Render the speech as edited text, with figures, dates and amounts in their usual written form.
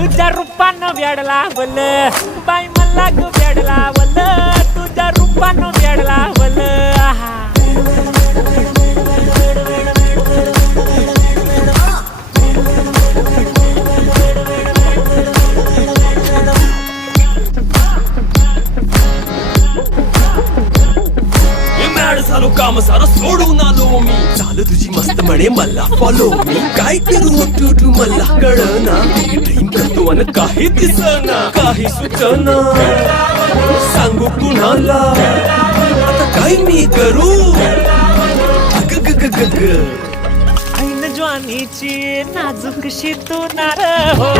तुझ्या रूपानं वेडला वल बाई मला ग वेडला वल तुझ्या रूपानं वेडला वल आहा झालो काम सारा सोडून आलो मी झालं तुझी मस्त म्हणे मला फॉलो मी काय करू तू मला कळना ड्रीम करतो आणि काही दिसना काही सुचना सांगू कुणाला आता काय मी करू अग ग ग ग ग ऐन ज्वानीची नाजूक शी तू नार हो